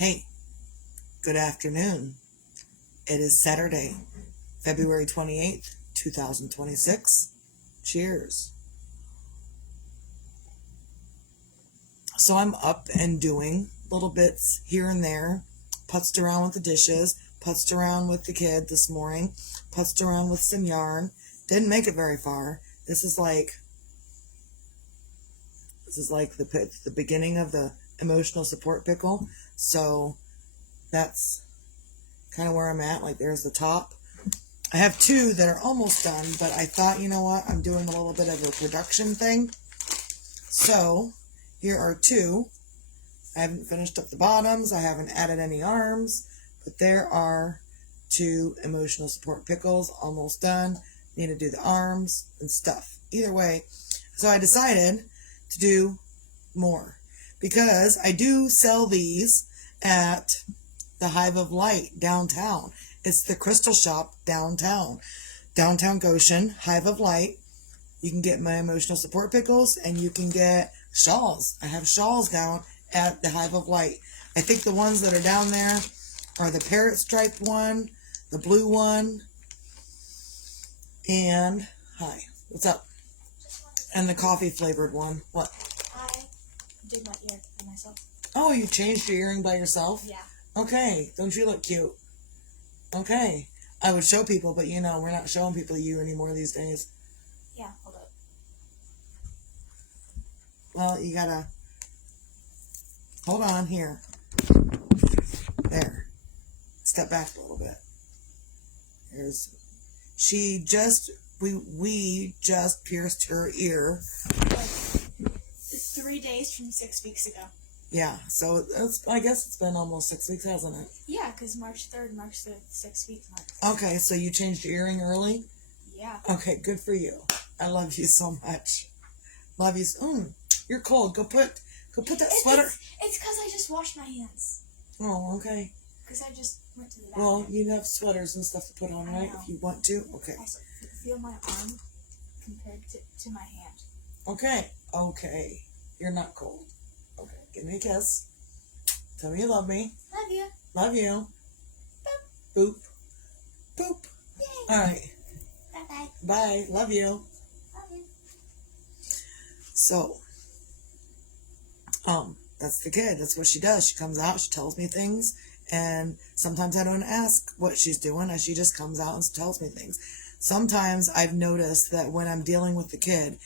Hey, good afternoon. It is Saturday, February 28th, 2026. Cheers. So I'm up and doing little bits here and there, putzed around with the dishes, putzed around with the kid this morning, putzed around with some yarn. Didn't make it very far. This is like the beginning of the emotional support pickle. So that's kind of where I'm at. Like there's the top. I have two that are almost done, but I thought, you know what, I'm doing a little bit of a production thing. So here are two. I haven't finished up the bottoms. I haven't added any arms, but there are two emotional support pickles almost done. Need to do the arms and stuff. Either way, so I decided to do more because I do sell these at the Hive of Light downtown. It's the Crystal Shop downtown Goshen, Hive of Light. You can get my emotional support pickles and you can get shawls. I have shawls down at the Hive of Light. I think the ones that are down there are the parrot striped one, the blue one, and hi, what's up? And the coffee flavored one. What? I did my ear by myself. Oh, you changed your earring by yourself? Yeah. Okay, don't you look cute? Okay. I would show people, but we're not showing people you anymore these days. Yeah, hold up. Well, you gotta hold on here. There. Step back a little bit. We just pierced her ear. Like 3 days from 6 weeks ago. Yeah, so I guess it's been almost 6 weeks, hasn't it? Yeah, because March 3rd marks the 6 week mark. Okay, so you changed your earring early? Yeah. Okay, good for you. I love you so much. Love you. You're cold. Go put that sweater. It's because I just washed my hands. Oh, okay. Because I just went to the bathroom. Well, you have sweaters and stuff to put on, right? If you want to. Okay. Also, feel my arm compared to my hand. Okay. You're not cold. Okay. Give me a kiss. Tell me you love me. Love you. Love you. Boop. Boop. Yay. All right. Bye-bye. Bye. Love you. Love you. So, that's the kid. That's what she does. She comes out, she tells me things, and sometimes I don't ask what she's doing, and she just comes out and tells me things. Sometimes I've noticed that when I'm dealing with the kid,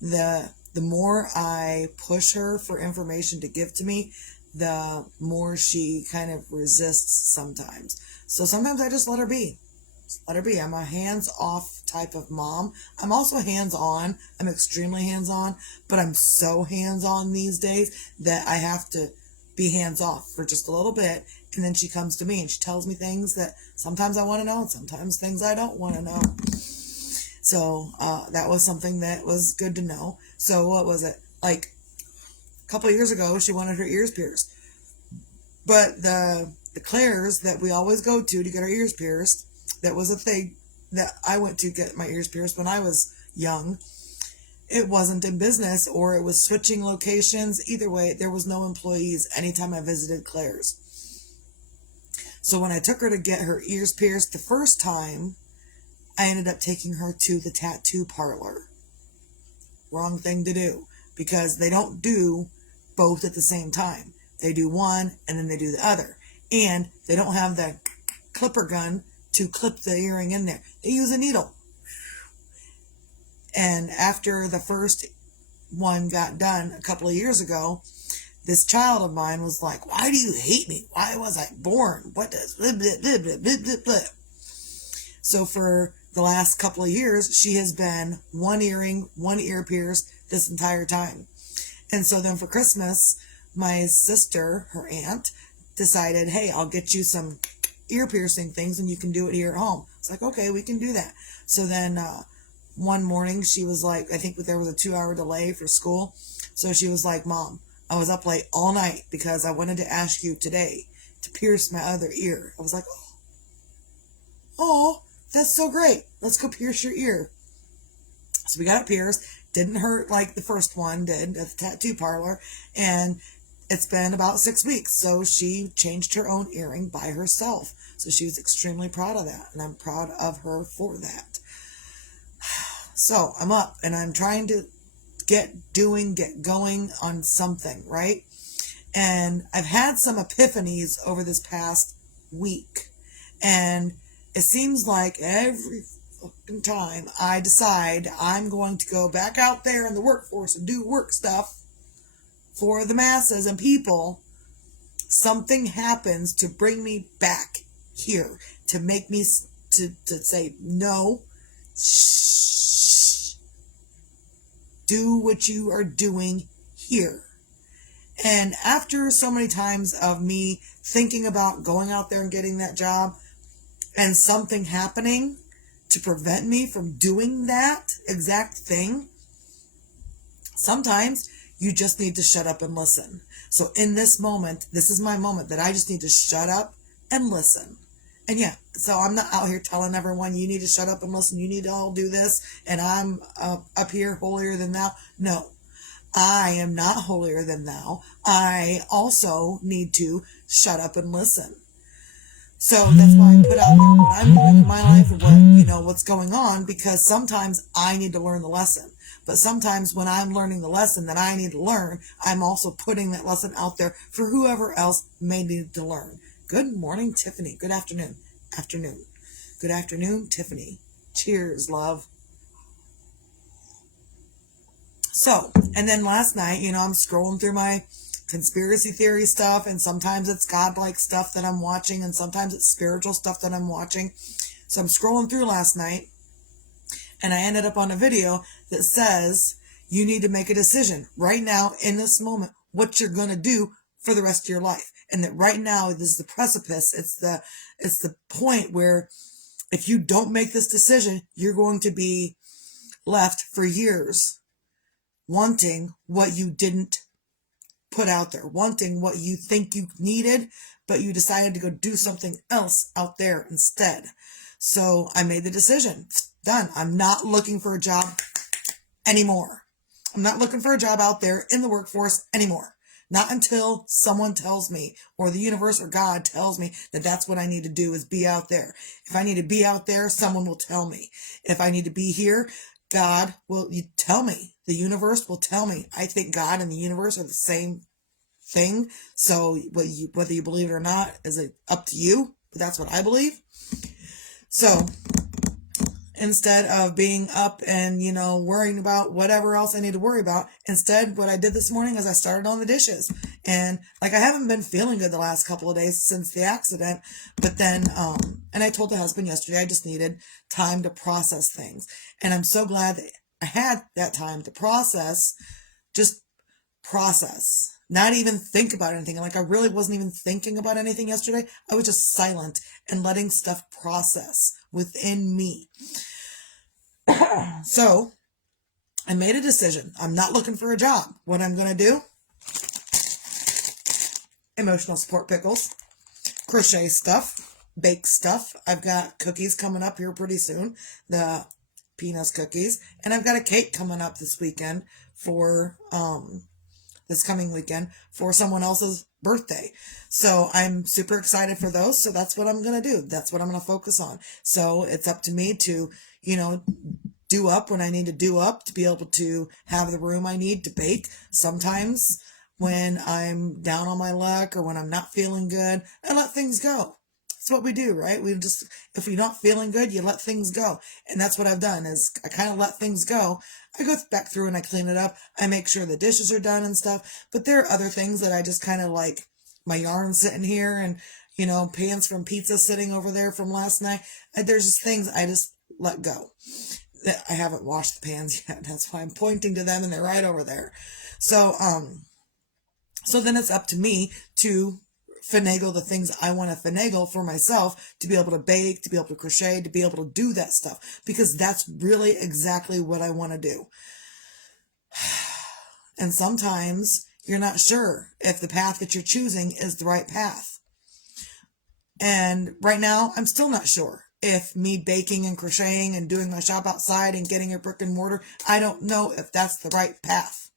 the more I push her for information to give to me, the more she kind of resists sometimes. So sometimes I just let her be. Let her be. I'm a hands-off type of mom. I'm also hands-on. I'm extremely hands-on, but I'm so hands-on these days that I have to be hands-off for just a little bit, and then she comes to me and she tells me things that sometimes I want to know and sometimes things I don't want to know. So that was something that was good to know. So what was it? Like a couple of years ago, she wanted her ears pierced. But the Claire's that we always go to get our ears pierced, that was a thing that I went to get my ears pierced when I was young. It wasn't in business, or it was switching locations. Either way, there was no employees anytime I visited Claire's. So when I took her to get her ears pierced the first time, I ended up taking her to the tattoo parlor. Wrong thing to do, because they don't do both at the same time. They do one and then they do the other. And they don't have the clipper gun to clip the earring in there. They use a needle. And after the first one got done a couple of years ago, this child of mine was like, "Why do you hate me? Why was I born? What does blah, blah, blah, blah, blah, blah." So for the last couple of years, she has been one earring, one ear pierced this entire time. And so then for Christmas, my sister, her aunt, decided, "Hey, I'll get you some ear piercing things and you can do it here at home." It's like, okay, we can do that. So then one morning she was like, I think there was a 2-hour delay for school. So she was like, "Mom, I was up late all night because I wanted to ask you today to pierce my other ear." I was like, oh, that's so great. Let's go pierce your ear. So we got it pierced. Didn't hurt like the first one did at the tattoo parlor. And it's been about 6 weeks. So she changed her own earring by herself. So she was extremely proud of that. And I'm proud of her for that. So I'm up and I'm trying to get going on something, right? And I've had some epiphanies over this past week. And it seems like every fucking time I decide I'm going to go back out there in the workforce and do work stuff for the masses and people, something happens to bring me back here, to make me to say, no, shh, do what you are doing here. And after so many times of me thinking about going out there and getting that job and something happening to prevent me from doing that exact thing, sometimes you just need to shut up and listen. So in this moment, this is my moment that I just need to shut up and listen. And yeah, so I'm not out here telling everyone, you need to shut up and listen, you need to all do this, and I'm up here holier than thou. No, I am not holier than thou. I also need to shut up and listen. So that's why I put out there what I'm doing in my life and what's going on, because sometimes I need to learn the lesson. But sometimes when I'm learning the lesson that I need to learn, I'm also putting that lesson out there for whoever else may need to learn. Good morning, Tiffany. Good afternoon. Good afternoon, Tiffany. Cheers, love. So, and then last night, I'm scrolling through my conspiracy theory stuff, and sometimes it's godlike stuff that I'm watching, and sometimes it's spiritual stuff that I'm watching. So I'm scrolling through last night, and I ended up on a video that says you need to make a decision right now in this moment what you're going to do for the rest of your life. And that right now this is the precipice. It's the point where if you don't make this decision, you're going to be left for years wanting what you didn't put out there, wanting what you think you needed, but you decided to go do something else out there instead. So I made the decision. Done. I'm not looking for a job anymore. I'm not looking for a job out there in the workforce anymore. Not until someone tells me, or the universe or God tells me that that's what I need to do, is be out there. If I need to be out there, someone will tell me. If I need to be here, God will tell me. The universe will tell me. I think God and the universe are the same thing. So whether you believe it or not is up to you. But that's what I believe. So instead of being up and, worrying about whatever else I need to worry about, instead, what I did this morning is I started on the dishes. And I haven't been feeling good the last couple of days since the accident, but then, and I told the husband yesterday, I just needed time to process things. And I'm so glad that I had that time to just process, not even think about anything. I really wasn't even thinking about anything yesterday. I was just silent and letting stuff process within me. So I made a decision. I'm not looking for a job. What I'm going to do, emotional support pickles, crochet stuff, bake stuff. I've got cookies coming up here pretty soon, the Peanuts cookies, and I've got a cake coming up this weekend this coming weekend for someone else's birthday. So I'm super excited for those. So that's what I'm going to do. That's what I'm going to focus on. So it's up to me to, do up when I need to do up, to be able to have the room I need to bake. Sometimes when I'm down on my luck or when I'm not feeling good, I let things go. That's what we do, right? If you're not feeling good, you let things go. And that's what I've done, is I kind of let things go. I go back through and I clean it up. I make sure the dishes are done and stuff. But there are other things that I just kind of my yarn sitting here and, pans from pizza sitting over there from last night. There's just things I just let go. I haven't washed the pans yet. That's why I'm pointing to them, and they're right over there. So then it's up to me to finagle the things I want to finagle for myself, to be able to bake, to be able to crochet, to be able to do that stuff, because that's really exactly what I want to do. And sometimes you're not sure if the path that you're choosing is the right path. And right now, I'm still not sure if me baking and crocheting and doing my shop outside and getting a brick and mortar, I don't know if that's the right path.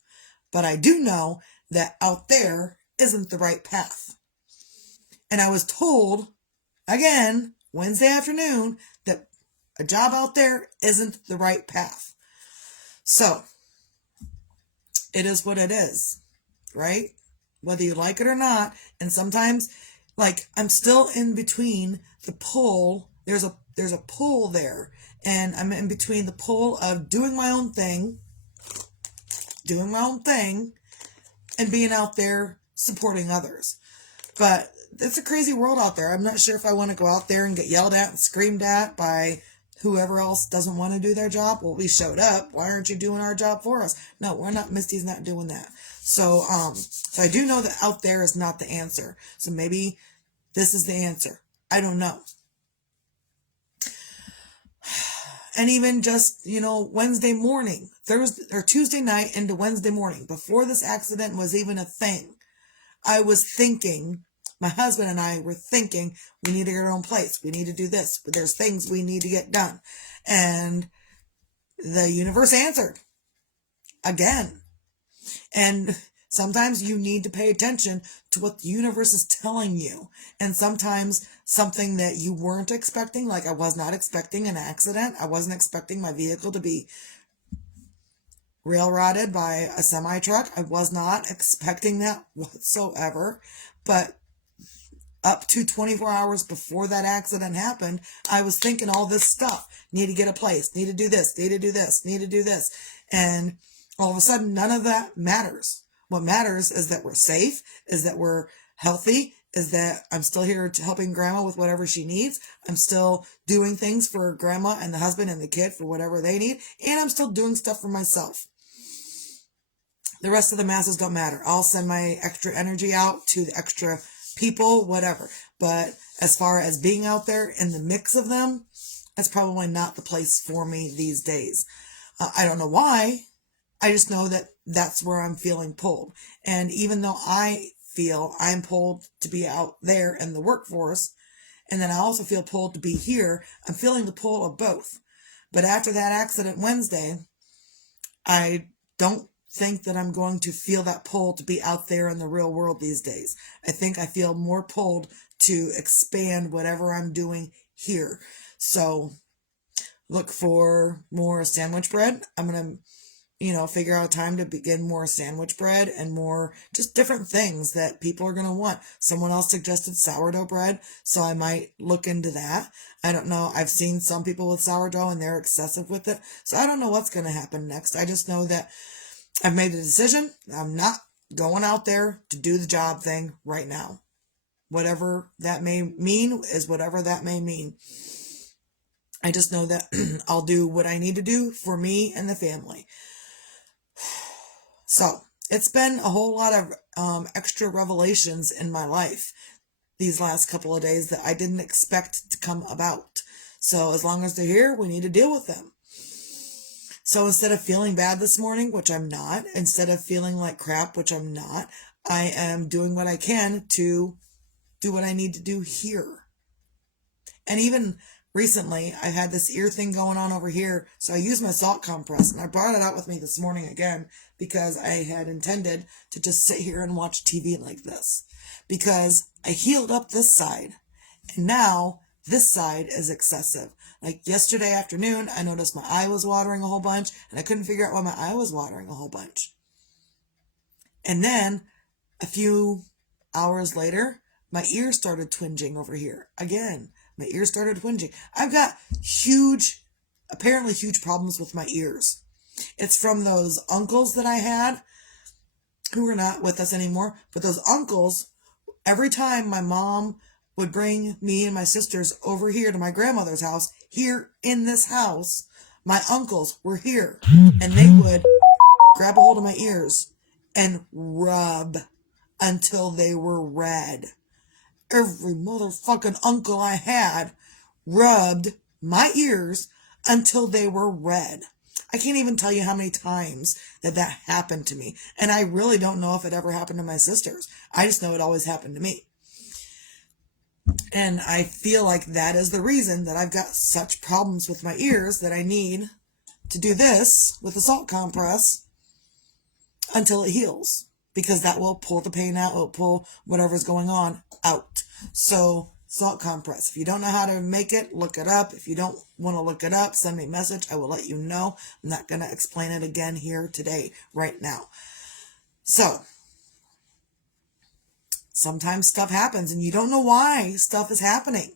But I do know that out there isn't the right path. And I was told, again, Wednesday afternoon, that a job out there isn't the right path. So, it is what it is, right? Whether you like it or not. And sometimes, like, I'm still in between the pull. There's a pull there. And I'm in between the pull of doing my own thing, and being out there supporting others. But it's a crazy world out there. I'm not sure if I want to go out there and get yelled at and screamed at by whoever else doesn't want to do their job. Well, we showed up. Why aren't you doing our job for us? No, we're not. Misty's not doing that. So I do know that out there is not the answer. So maybe this is the answer. I don't know. And even just, Wednesday morning, Thursday or Tuesday night into Wednesday morning, before this accident was even a thing, I was thinking, my husband and I were thinking, we need to get our own place. We need to do this. But there's things we need to get done. And the universe answered again. And sometimes you need to pay attention to what the universe is telling you. And sometimes something that you weren't expecting, like I was not expecting an accident. I wasn't expecting my vehicle to be railroaded by a semi-truck. I was not expecting that whatsoever. But up to 24 hours before that accident happened, I was thinking all this stuff. Need to get a place. Need to do this. Need to do this. Need to do this. And all of a sudden, none of that matters. What matters is that we're safe, is that we're healthy, is that I'm still here to helping grandma with whatever she needs. I'm still doing things for grandma and the husband and the kid for whatever they need. And I'm still doing stuff for myself. The rest of the masses don't matter. I'll send my extra energy out to the extra people, whatever. But as far as being out there in the mix of them, that's probably not the place for me these days. I don't know why. I just know that that's where I'm feeling pulled. And even though I feel I'm pulled to be out there in the workforce, and then I also feel pulled to be here, I'm feeling the pull of both. But after that accident Wednesday, I don't think that I'm going to feel that pull to be out there in the real world these days. I think I feel more pulled to expand whatever I'm doing here. So look for more sandwich bread. I'm going to figure out time to begin more sandwich bread and more just different things that people are going to want. Someone else suggested sourdough bread, so I might look into that. I don't know. I've seen some people with sourdough and they're excessive with it. So I don't know what's going to happen next. I just know that I've made a decision. I'm not going out there to do the job thing right now. Whatever that may mean is whatever that may mean. I just know that I'll do what I need to do for me and the family. So, it's been a whole lot of extra revelations in my life these last couple of days that I didn't expect to come about. So, as long as they're here, we need to deal with them. So, instead of feeling bad this morning, which I'm not, instead of feeling like crap, which I'm not, I am doing what I can to do what I need to do here. And even recently, I had this ear thing going on over here, so I used my salt compress, and I brought it out with me this morning again because I had intended to just sit here and watch TV like this because I healed up this side, and now this side is excessive. Like yesterday afternoon, I noticed my eye was watering a whole bunch, and I couldn't figure out why my eye was watering a whole bunch. And then, a few hours later, my ear started twinging over here again. My ears started twinging. I've got apparently huge problems with my ears. It's from those uncles that I had who are not with us anymore. But those uncles, every time my mom would bring me and my sisters over here to my grandmother's house, here in this house, my uncles were here. And they would grab a hold of my ears and rub until they were red. Every motherfucking uncle I had rubbed my ears until they were red. I can't even tell you how many times that happened to me. And I really don't know if it ever happened to my sisters. I just know it always happened to me. And I feel like that is the reason that I've got such problems with my ears that I need to do this with a salt compress until it heals. because that will pull the pain out, it will pull whatever's going on out. So salt compress, if you don't know how to make it, look it up. If you don't want to look it up, send me a message. I will let you know. I'm not going to explain it again here today, right now. So sometimes stuff happens and you don't know why stuff is happening.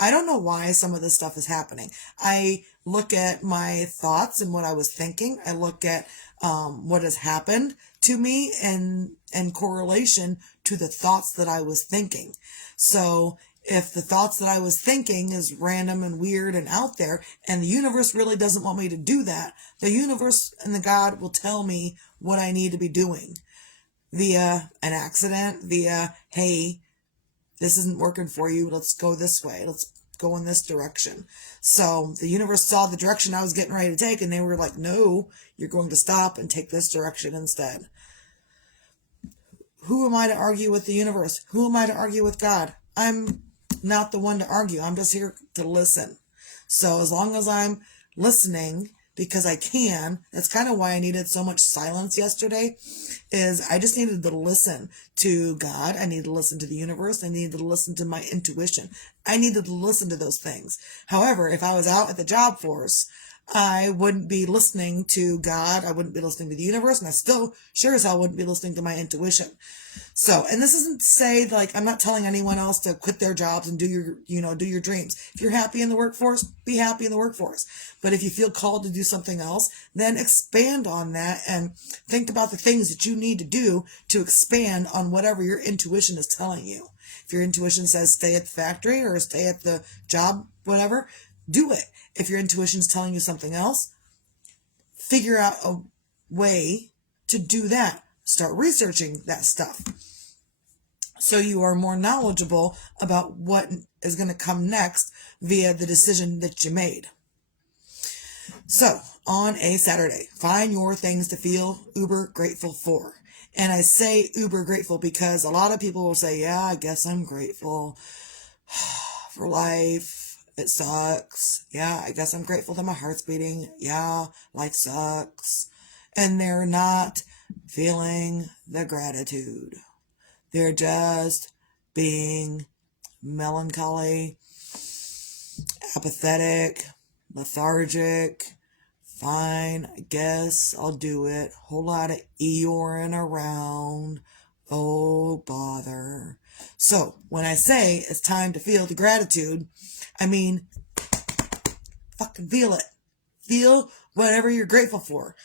I don't know why some of this stuff is happening. I look at my thoughts and what I was thinking. I look at what has happened to me in correlation to the thoughts that I was thinking. So if the thoughts that I was thinking is random and weird and out there, and the universe really doesn't want me to do that, the universe and the God will tell me what I need to be doing via an accident, via, hey, this isn't working for you. Let's go this way. Let's go in this direction. So the universe saw the direction I was getting ready to take, and they were like, no, you're going to stop and take this direction instead. Who am I to argue with the universe? Who am I to argue with God? I'm not the one to argue. I'm just here to listen. So as long as I'm listening, because I can, that's kind of why I needed so much silence yesterday, is I just needed to listen to God. I needed to listen to the universe. I needed to listen to my intuition. I needed to listen to those things. However, if I was out at the job force, I wouldn't be listening to God. I wouldn't be listening to the universe. And I still sure as hell wouldn't be listening to my intuition. So, and this isn't to say, like, I'm not telling anyone else to quit their jobs and do your dreams. If you're happy in the workforce, be happy in the workforce. But if you feel called to do something else, then expand on that and think about the things that you need to do to expand on whatever your intuition is telling you. If your intuition says stay at the factory or stay at the job, whatever, do it. If your intuition is telling you something else, figure out a way to do that. Start researching that stuff so you are more knowledgeable about what is going to come next via the decision that you made. So, on a Saturday, find your things to feel uber grateful for. And I say uber grateful because a lot of people will say, yeah, I guess I'm grateful for life. It sucks. Yeah, I guess I'm grateful that my heart's beating. Yeah, life sucks. And they're not feeling the gratitude. They're just being melancholy, apathetic, lethargic. Fine, I guess I'll do it. Whole lot of Eeyoring around. Oh, bother. So, when I say it's time to feel the gratitude, I mean, fucking feel it. Feel whatever you're grateful for.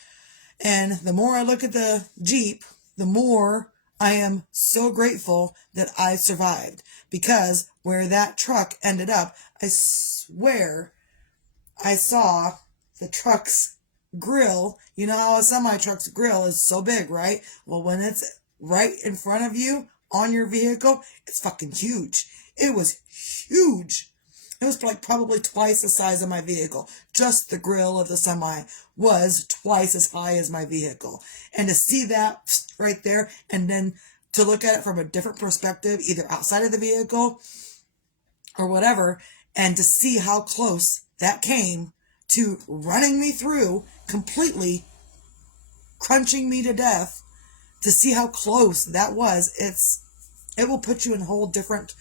And the more I look at the Jeep, the more I am so grateful that I survived. Because where that truck ended up, I swear I saw the truck's grill. You know how a semi-truck's grill is so big, right? Well, when it's right in front of you on your vehicle, it's fucking huge. It was huge. It was like probably twice the size of my vehicle. Just the grill of the semi was twice as high as my vehicle. And to see that right there, and then to look at it from a different perspective, either outside of the vehicle or whatever, and to see how close that came to running me through, completely crunching me to death, to see how close that was, it will put you in a whole different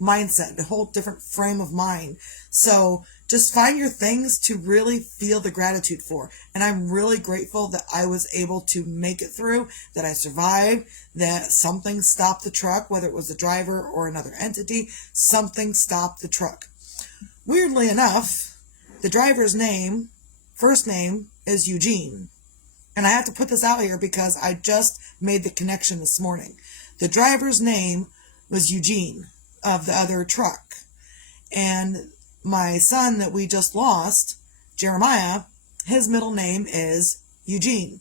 mindset, a whole different frame of mind. So just find your things to really feel the gratitude for. And I'm really grateful that I was able to make it through, that I survived, that something stopped the truck, whether it was the driver or another entity, something stopped the truck. Weirdly enough, the driver's first name is Eugene. And I have to put this out here because I just made the connection this morning. The driver's name was Eugene of the other truck. And my son that we just lost, Jeremiah, his middle name is Eugene.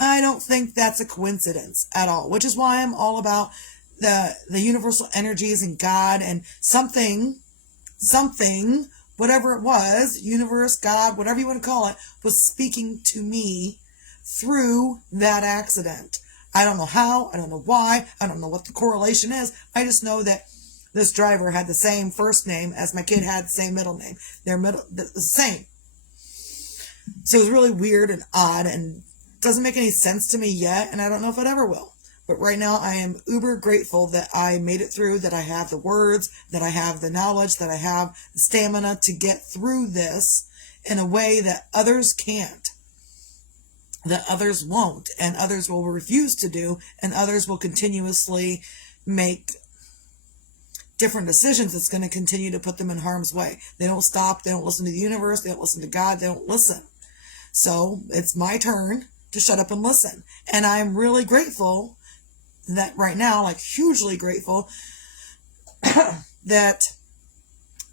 I don't think that's a coincidence at all, which is why I'm all about the universal energies and God and something, whatever it was, universe, God, whatever you want to call it, was speaking to me through that accident. I don't know how, I don't know why, I don't know what the correlation is. I just know that this driver had the same first name as my kid had the same middle name. They're the same. So it was really weird and odd and doesn't make any sense to me yet, and I don't know if it ever will. But right now, I am uber grateful that I made it through, that I have the words, that I have the knowledge, that I have the stamina to get through this in a way that others can't, that others won't, and others will refuse to do, and others will continuously make different decisions that's going to continue to put them in harm's way. They don't stop. They don't listen to the universe. They don't listen to God. They don't listen. So it's my turn to shut up and listen. And I'm really grateful that right now, like hugely grateful, that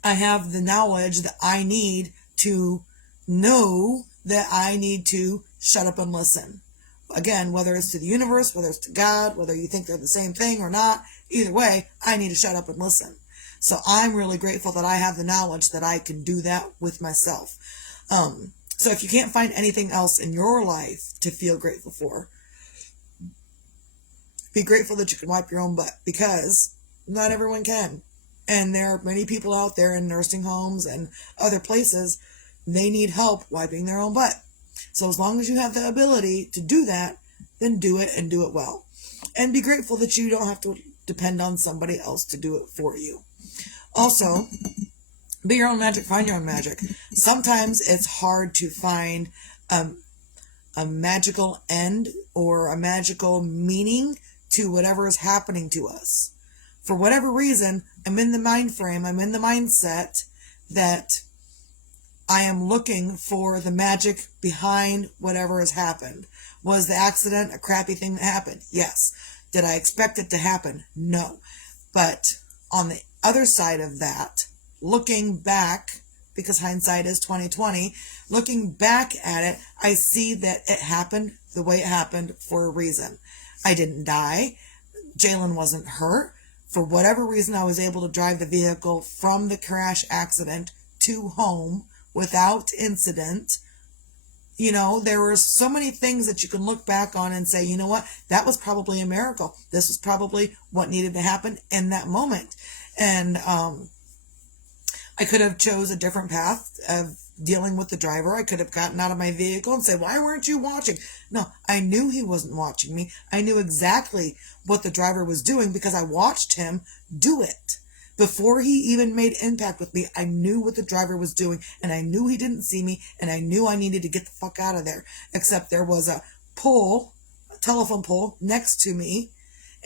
I have the knowledge that I need to know that I need to shut up and listen. Again, whether it's to the universe, whether it's to God, whether you think they're the same thing or not, either way, I need to shut up and listen. So I'm really grateful that I have the knowledge that I can do that with myself. So if you can't find anything else in your life to feel grateful for, be grateful that you can wipe your own butt, because not everyone can. And there are many people out there in nursing homes and other places, they need help wiping their own butt. So as long as you have the ability to do that, then do it and do it well. And be grateful that you don't have to depend on somebody else to do it for you. Also, be your own magic, find your own magic. Sometimes it's hard to find a magical end or a magical meaning to whatever is happening to us. For whatever reason, I'm in the mind frame, I'm in the mindset that I am looking for the magic behind whatever has happened. Was the accident a crappy thing that happened? Yes. Did I expect it to happen? No. But on the other side of that, looking back, because hindsight is 2020, looking back at it, I see that it happened the way it happened for a reason. I didn't die. Jalen wasn't hurt. For whatever reason, I was able to drive the vehicle from the crash accident to home without incident. You know, there were so many things that you can look back on and say, you know what, that was probably a miracle. This was probably what needed to happen in that moment. And I could have chose a different path of dealing with the driver. I could have gotten out of my vehicle and said, why weren't you watching? No, I knew he wasn't watching me. I knew exactly what the driver was doing because I watched him do it. Before he even made impact with me, I knew what the driver was doing, and I knew he didn't see me, and I knew I needed to get the fuck out of there. Except there was a telephone pole next to me,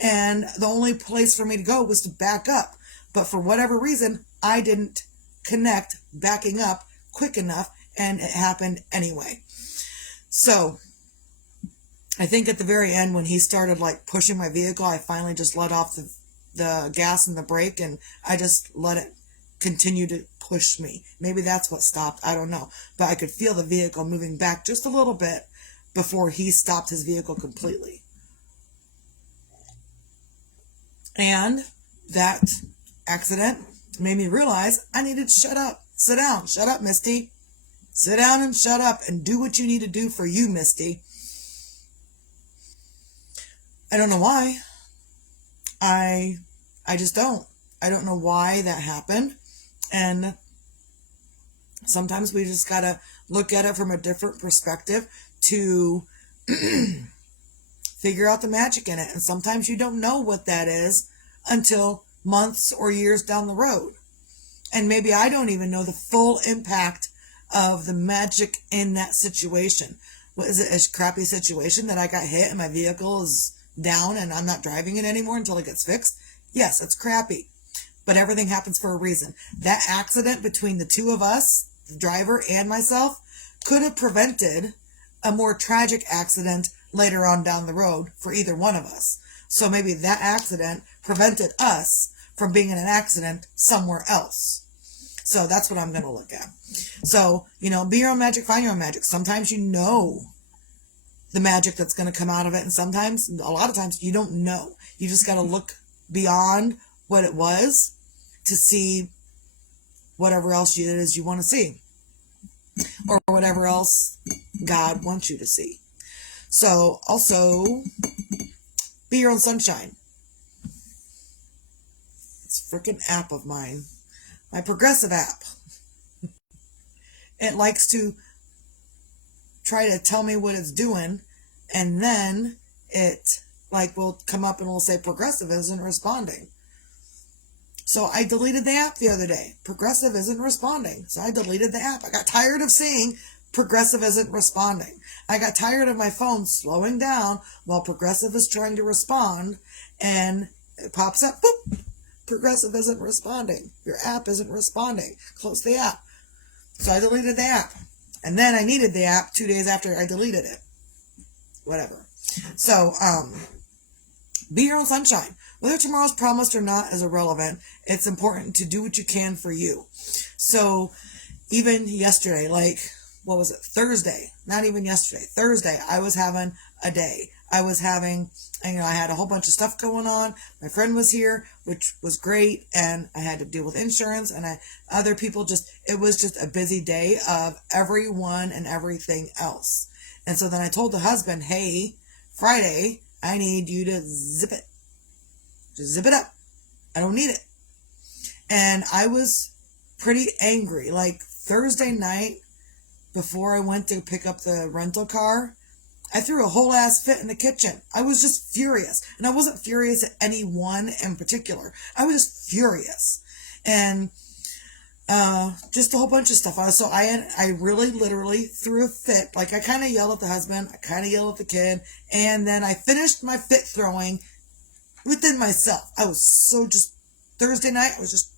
and the only place for me to go was to back up. But for whatever reason, I didn't connect backing up quick enough, and it happened anyway. So I think at the very end, when he started like pushing my vehicle, I finally just let off the gas and the brake, and I just let it continue to push me. Maybe that's what stopped. I don't know. But I could feel the vehicle moving back just a little bit before he stopped his vehicle completely. And that accident made me realize I needed to shut up. Sit down. Shut up, Misty. Sit down and shut up and do what you need to do for you, Misty. I don't know why. I just don't. I don't know why that happened. And sometimes we just gotta look at it from a different perspective to figure out the magic in it. And sometimes you don't know what that is until months or years down the road. And maybe I don't even know the full impact of the magic in that situation. What is it, a crappy situation that I got hit and my vehicle is down and I'm not driving it anymore until it gets fixed? Yes, it's crappy. But everything happens for a reason. That accident between the two of us, the driver and myself, could have prevented a more tragic accident later on down the road for either one of us. So maybe that accident prevented us from being in an accident somewhere else. So that's what I'm going to look at. So, be your own magic, find your own magic. Sometimes you know the magic that's going to come out of it, and sometimes, a lot of times, you don't know. You just got to look beyond what it was to see whatever else it is you want to see, or whatever else God wants you to see. So, also, be your own sunshine. It's a freaking app of mine. My progressive app. It likes to try to tell me what it's doing, and then it like will come up and will say Progressive isn't responding. So I deleted the app the other day. Progressive isn't responding. So I deleted the app. I got tired of seeing Progressive isn't responding. I got tired of my phone slowing down while Progressive is trying to respond, and it pops up, boop, Progressive isn't responding. Your app isn't responding. Close the app. So I deleted the app. And then I needed the app 2 days after I deleted it. Whatever. So, be your own sunshine. Whether tomorrow's promised or not is irrelevant. It's important to do what you can for you. So, even yesterday, like, what was it? Thursday. Not even yesterday. Thursday, I was having a day. I had a whole bunch of stuff going on. My friend was here, which was great. And I had to deal with insurance and other people it was just a busy day of everyone and everything else. And so then I told the husband, hey, Friday, I need you to zip it. Just zip it up. I don't need it. And I was pretty angry. Like Thursday night, before I went to pick up the rental car, I threw a whole ass fit in the kitchen. I was just furious. And I wasn't furious at anyone in particular. I was just furious. And just a whole bunch of stuff. So I really literally threw a fit. Like I kind of yelled at the husband. I kind of yelled at the kid. And then I finished my fit throwing within myself. I was so just, Thursday night, I was just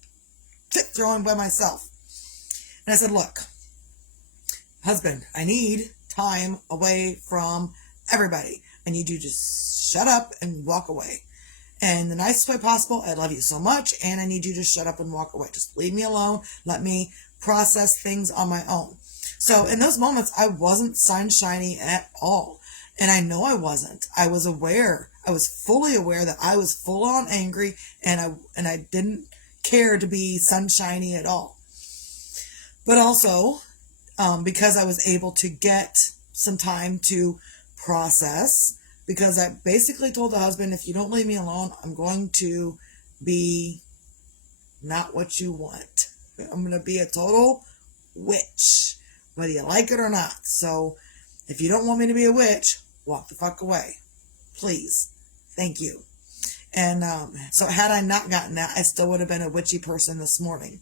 fit throwing by myself. And I said, look, husband, I need time away from everybody. I need you to just shut up and walk away. And the nicest way possible, I love you so much, and I need you to shut up and walk away. Just leave me alone. Let me process things on my own. So in those moments, I wasn't sunshiny at all. And I know I wasn't. I was aware. I was fully aware that I was full on angry, and I didn't care to be sunshiny at all. But also, because I was able to get some time to process, because I basically told the husband, if you don't leave me alone, I'm going to be not what you want. I'm going to be a total witch, whether you like it or not. So if you don't want me to be a witch, walk the fuck away. Please. Thank you. And so had I not gotten that, I still would have been a witchy person this morning.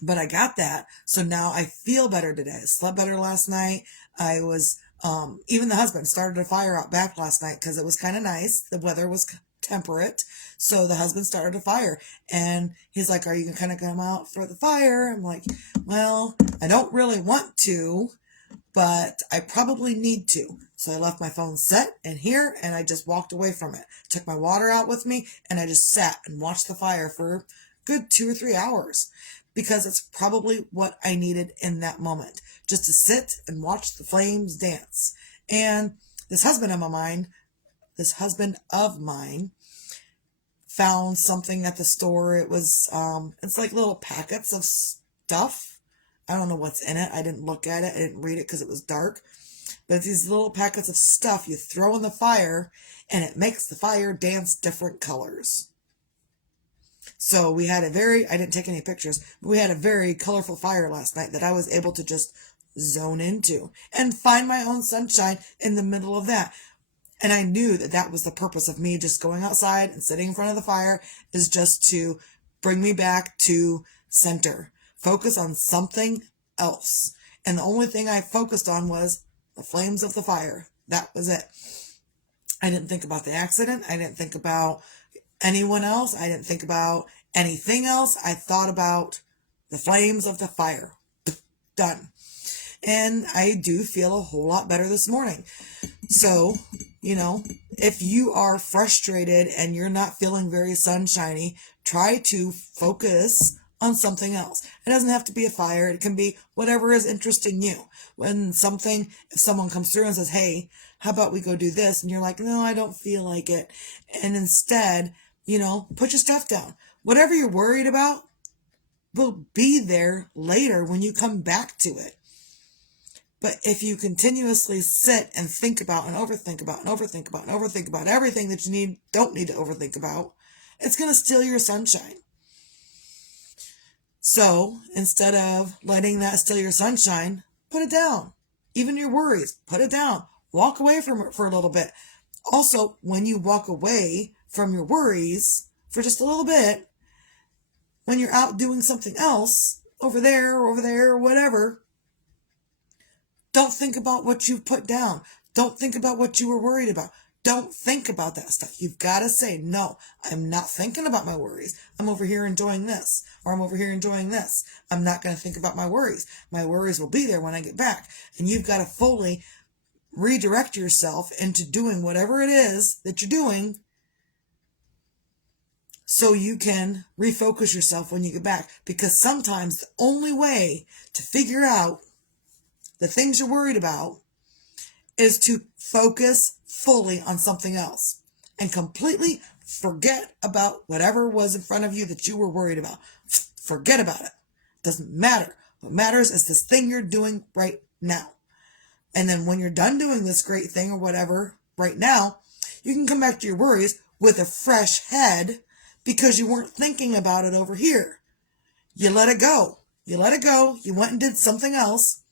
But I got that. So now I feel better today. I slept better last night. I was, even the husband started a fire out back last night because it was kind of nice. The weather was temperate. So the husband started a fire and he's like, are you going to kind of come out for the fire? I'm like, well, I don't really want to, but I probably need to. So I left my phone set in here and I just walked away from it. Took my water out with me and I just sat and watched the fire for a good 2 or 3 hours. Because it's probably what I needed in that moment. Just to sit and watch the flames dance. And this husband of mine, found something at the store. It was, it's like little packets of stuff. I don't know what's in it. I didn't look at it. I didn't read it because it was dark. But it's these little packets of stuff you throw in the fire and it makes the fire dance different colors. So we had I didn't take any pictures, but we had a very colorful fire last night that I was able to just zone into and find my own sunshine in the middle of that. And I knew that that was the purpose of me just going outside and sitting in front of the fire, is just to bring me back to center, focus on something else. And the only thing I focused on was the flames of the fire. That was it. I didn't think about the accident. I didn't think about anyone else. I didn't think about anything else. I thought about the flames of the fire. Done. And I do feel a whole lot better this morning. So, if you are frustrated and you're not feeling very sunshiny, try to focus on something else. It doesn't have to be a fire. It can be whatever is interesting you. If someone comes through and says, hey, how about we go do this? And you're like, no, I don't feel like it. And instead, put your stuff down. Whatever you're worried about will be there later when you come back to it. But if you continuously sit and think about and overthink about and overthink about and overthink about everything that you don't need to overthink about, it's going to steal your sunshine. So instead of letting that steal your sunshine, put it down. Even your worries, put it down. Walk away from it for a little bit. Also, when you walk away from your worries for just a little bit, when you're out doing something else, over there, or whatever, don't think about what you've put down. Don't think about what you were worried about. Don't think about that stuff. You've got to say, no, I'm not thinking about my worries. I'm over here enjoying this, or I'm over here enjoying this. I'm not going to think about my worries. My worries will be there when I get back. And you've got to fully redirect yourself into doing whatever it is that you're doing so you can refocus yourself when you get back. Because sometimes the only way to figure out the things you're worried about is to focus fully on something else and completely forget about whatever was in front of you that you were worried about. Forget about it. Doesn't matter. What matters is this thing you're doing right now. And then when you're done doing this great thing or whatever right now, you can come back to your worries with a fresh head because you weren't thinking about it over here. You let it go. You let it go. You went and did something else.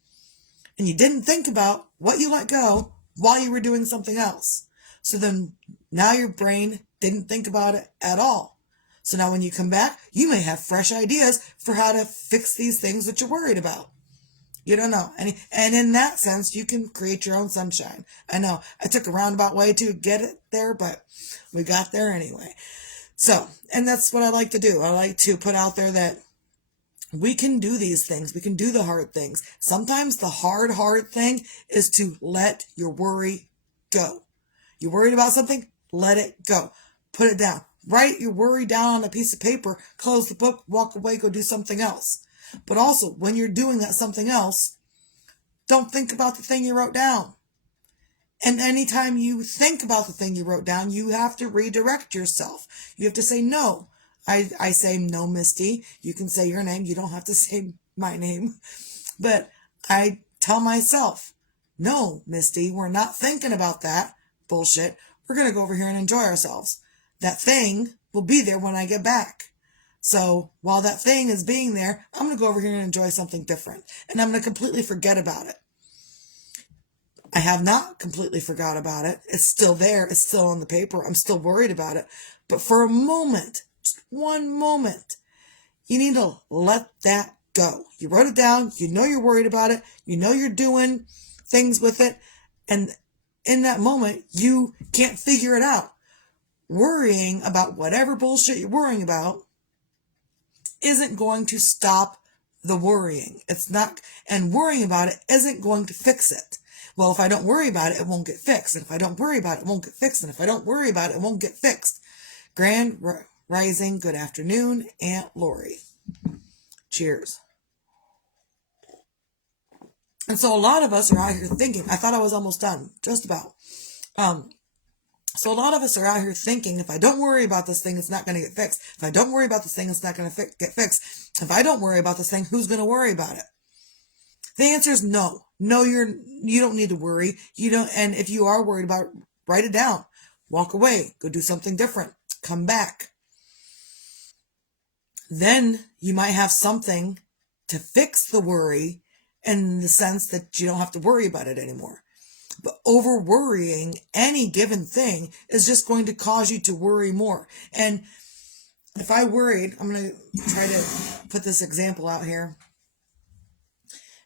And you didn't think about what you let go while you were doing something else. So then now your brain didn't think about it at all. So now when you come back, you may have fresh ideas for how to fix these things that you're worried about. You don't know. And in that sense, you can create your own sunshine. I know I took a roundabout way to get it there, but we got there anyway. So, and that's what I like to do. I like to put out there that we can do these things. We can do the hard things. Sometimes the hard thing is to let your worry go. You're worried about something? Let it go. Put it down. Write your worry down on a piece of paper, close the book, walk away, go do something else. But also, when you're doing that something else, don't think about the thing you wrote down. And anytime you think about the thing you wrote down, you have to redirect yourself. You have to say no. I say, no, Misty. You can say your name. You don't have to say my name. But I tell myself, no, Misty, we're not thinking about that bullshit. We're going to go over here and enjoy ourselves. That thing will be there when I get back. So while that thing is being there, I'm going to go over here and enjoy something different. And I'm going to completely forget about it. I have not completely forgot about it. It's still there. It's still on the paper. I'm still worried about it. But for a moment, just one moment, you need to let that go. You wrote it down. You know you're worried about it. You know you're doing things with it. And in that moment, you can't figure it out. Worrying about whatever bullshit you're worrying about isn't going to stop the worrying. It's not, and worrying about it isn't going to fix it. Well, if I don't worry about it, it won't get fixed. And if I don't worry about it, it won't get fixed. And if I don't worry about it, it won't get fixed. Grand Rising, good afternoon, Aunt Lori. Cheers. And so a lot of us are out here thinking, I thought I was almost done, just about. So a lot of us are out here thinking, if I don't worry about this thing, it's not going to get fixed. If I don't worry about this thing, it's not going to get fixed. If I don't worry about this thing, who's going to worry about it? The answer is no. No, you don't need to worry. You don't, and if you are worried about it, write it down. Walk away. Go do something different. Come back. Then you might have something to fix the worry in the sense that you don't have to worry about it anymore. But over worrying any given thing is just going to cause you to worry more. And if I worried, I'm going to try to put this example out here.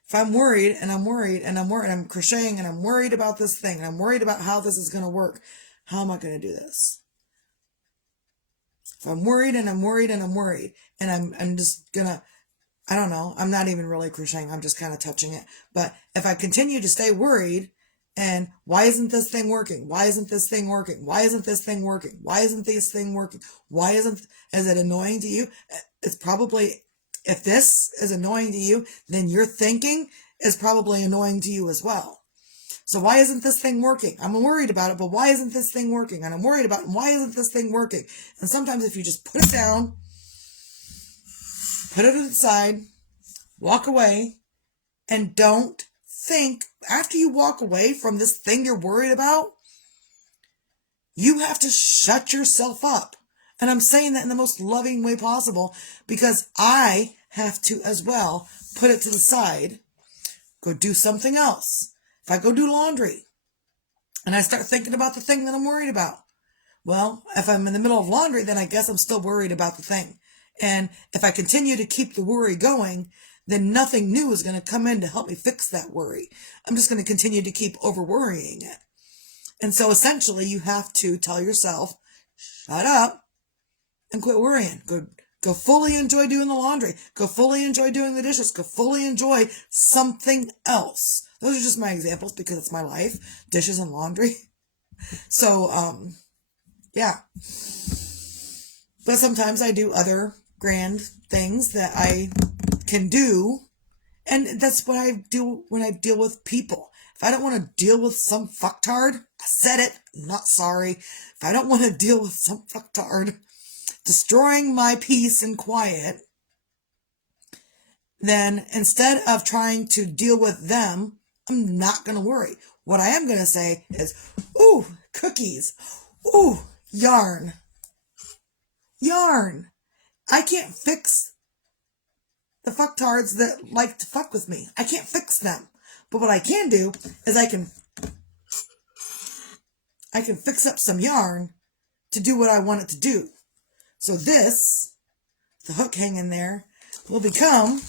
If I'm worried and I'm worried and I'm worried, and I'm crocheting and I'm worried about this thing and I'm worried about how this is going to work, how am I going to do this? If I'm worried and I'm worried and I'm worried and I'm just going to, I don't know, I'm not even really crocheting. I'm just kind of touching it. But if I continue to stay worried, and why isn't this thing working? Why isn't this thing working? Why isn't this thing working? Why isn't this thing working? Is it annoying to you? It's probably, if this is annoying to you, then your thinking is probably annoying to you as well. So why isn't this thing working? I'm worried about it, but why isn't this thing working? And I'm worried about it, and why isn't this thing working? And sometimes if you just put it down, put it to the side, walk away, and don't think, after you walk away from this thing you're worried about, you have to shut yourself up. And I'm saying that in the most loving way possible because I have to as well put it to the side, go do something else. If I go do laundry, And I start thinking about the thing that I'm worried about. Well, if I'm in the middle of laundry, then I guess I'm still worried about the thing. And if I continue to keep the worry going, then nothing new is going to come in to help me fix that worry. I'm just going to continue to keep over worrying it. And so essentially you have to tell yourself, shut up and quit worrying. Go fully enjoy doing the laundry. Go fully enjoy doing the dishes. Go fully enjoy something else. Those are just my examples because it's my life, dishes and laundry. So, yeah. But sometimes I do other grand things that I can do. And that's what I do when I deal with people. If I don't want to deal with some fucktard, I said it, I'm not sorry. If I don't want to deal with some fucktard destroying my peace and quiet, then instead of trying to deal with them, I'm not going to worry. What I am going to say is, ooh, cookies. Ooh, yarn. Yarn. I can't fix the fucktards that like to fuck with me. I can't fix them. But what I can do is I can fix up some yarn to do what I want it to do. So this, the hook hanging there, will become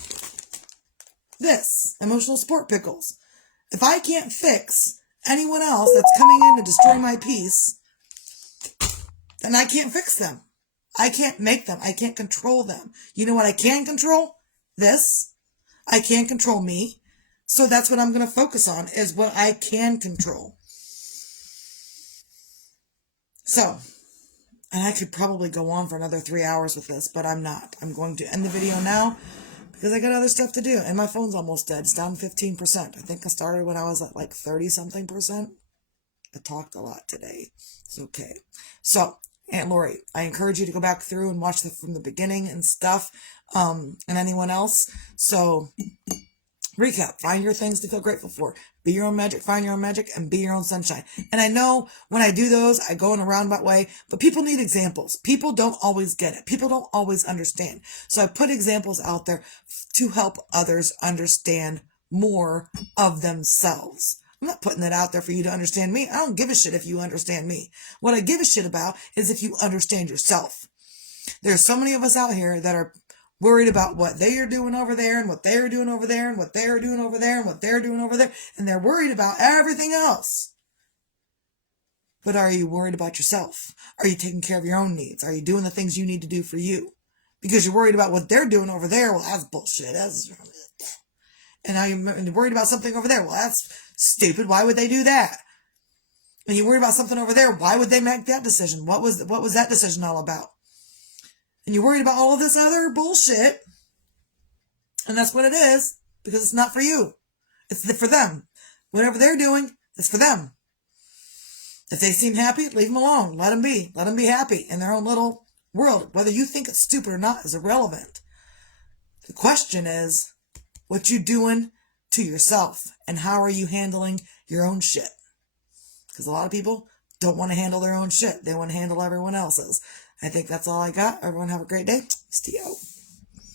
this, emotional support pickles. If I can't fix anyone else that's coming in to destroy my peace, then I can't fix them. I can't make them. I can't control them. You know what I can control? This. I can control me. So that's what I'm going to focus on, is what I can control. So, and I could probably go on for another 3 hours with this, but I'm not. I'm going to end the video now because I got other stuff to do. And my phone's almost dead. It's down 15%. I think I started when I was at like 30-something%. I talked a lot today. It's okay. So, Aunt Lori, I encourage you to go back through and watch from the beginning and stuff, and anyone else. So, recap, find your things to feel grateful for. Be your own magic, find your own magic, and be your own sunshine. And I know when I do those, I go in a roundabout way, but people need examples. People don't always get it. People don't always understand. So I put examples out there to help others understand more of themselves. I'm not putting that out there for you to understand me. I don't give a shit if you understand me. What I give a shit about is if you understand yourself. There's so many of us out here that are worried about what they are doing over there and what they're doing over there and what they're doing over there and what they're doing over there. And they're worried about everything else. But are you worried about yourself? Are you taking care of your own needs? Are you doing the things you need to do for you? Because you're worried about what they're doing over there. Well, that's bullshit. And now you're worried about something over there. Well, that's stupid. Why would they do that? And you're worried about something over there. Why would they make that decision? What was that decision all about? And you're worried about all of this other bullshit. And that's what it is, because it's not for you. It's for them. Whatever they're doing, it's for them. If they seem happy, leave them alone. Let them be. Let them be happy in their own little world. Whether you think it's stupid or not is irrelevant. The question is, what you doing to yourself? And how are you handling your own shit? Because a lot of people don't want to handle their own shit. They want to handle everyone else's. I think that's all I got. Everyone have a great day. Stay out.